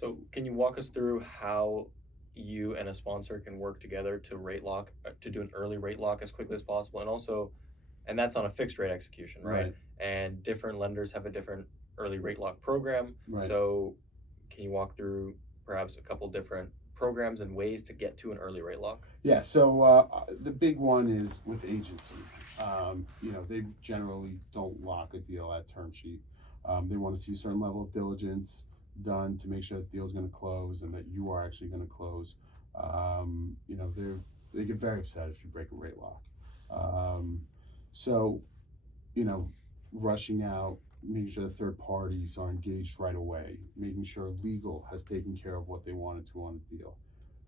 So can you walk us through how you and a sponsor can work together to rate lock, to do an early rate lock as quickly as possible, and also, and that's on a fixed rate execution, right? Right, And different lenders have a different early rate lock program. right. So can you walk through perhaps a couple different programs and ways to get to an early rate lock? Yeah, so the big one is with agency. They generally don't lock a deal at term sheet. They want to see a certain level of diligence done to make sure that the deal's going to close and that you are actually going to close. They get very upset if you break a rate lock. Um, so, you know, rushing out, making sure the third parties are engaged right away, making sure legal has taken care of what they wanted to on the deal,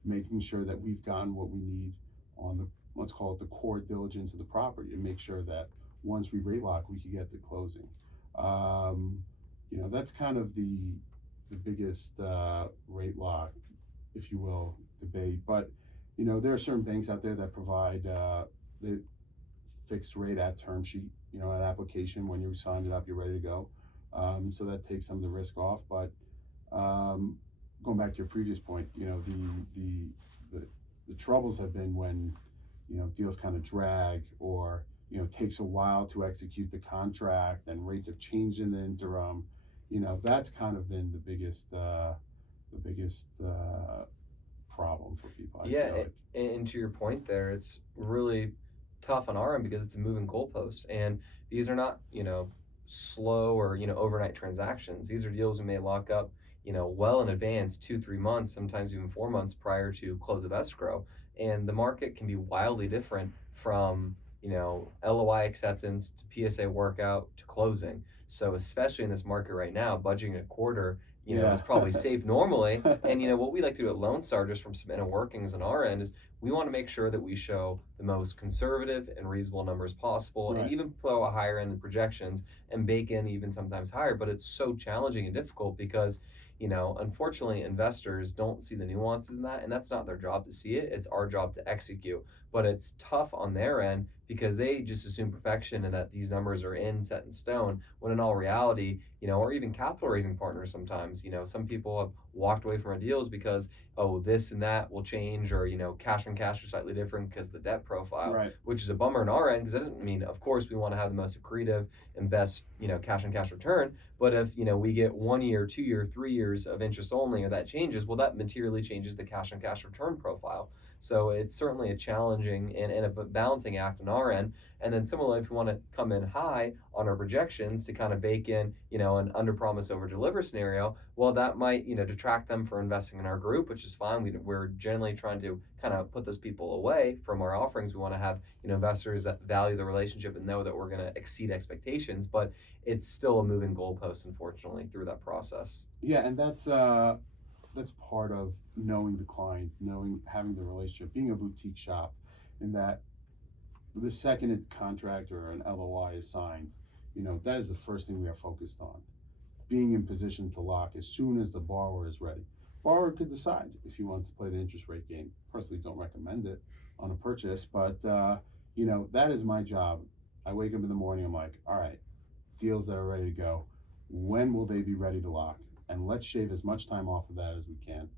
making sure that we've gotten what we need on the, let's call it the core diligence of the property, and make sure that once we rate lock, we can get to closing. Um, that's kind of the biggest rate lock, if you will, debate. But there are certain banks out there that provide the fixed rate at term sheet. An application when you signed it up, you're ready to go. So that takes some of the risk off. But um, going back to your previous point, the the troubles have been when deals kind of drag, or takes a while to execute the contract, and rates have changed in the interim. That's kind of been the biggest problem for people, I Yeah, feel like. and to your point there, it's really tough on our end because it's a moving goalpost, and these are not, slow or overnight transactions. These are deals we may lock up, well in advance, 2, 3 months, sometimes even 4 months prior to close of escrow, and the market can be wildly different from LOI acceptance to PSA workout to closing. So especially in this market right now, budgeting a quarter Yeah. is probably safe normally. And what we like to do at Lone Star, just from some inner workings on our end, is we want to make sure that we show the most conservative and reasonable numbers possible, and Right. even throw a higher end in projections and bake in even sometimes higher. But it's so challenging and difficult because unfortunately, investors don't see the nuances in that, and that's not their job to see it. It's our job to execute. But it's tough on their end because they just assume perfection and that these numbers are set in stone, when in all reality, or even capital raising partners sometimes, some people have walked away from our deals because, oh, this and that will change, or, cash on cash are slightly different because of the debt profile, Right. which is a bummer on our end because that doesn't mean, of course, we want to have the most accretive and best, cash on cash return. But if, we get 1 year, 2 year, 3 years of interest only, or that changes, well, that materially changes the cash on cash return profile. So it's certainly a challenging and a balancing act on our end. And then similarly, if we want to come in high on our projections to kind of bake in, an under promise over deliver scenario, well, that might, detract them from investing in our group, which is fine. We're generally trying to kind of put those people away from our offerings. We want to have, investors that value the relationship and know that we're going to exceed expectations, but it's still a moving goalpost, unfortunately, through that process. Yeah, and that's part of knowing the client, knowing, having the relationship, being a boutique shop, in that the second a contract or an LOI is signed, that is the first thing we are focused on. Being in position to lock as soon as the borrower is ready. Borrower could decide if he wants to play the interest rate game. Personally, don't recommend it on a purchase, but that is my job. I wake up in the morning, I'm like, all right, deals that are ready to go, when will they be ready to lock? And let's shave as much time off of that as we can.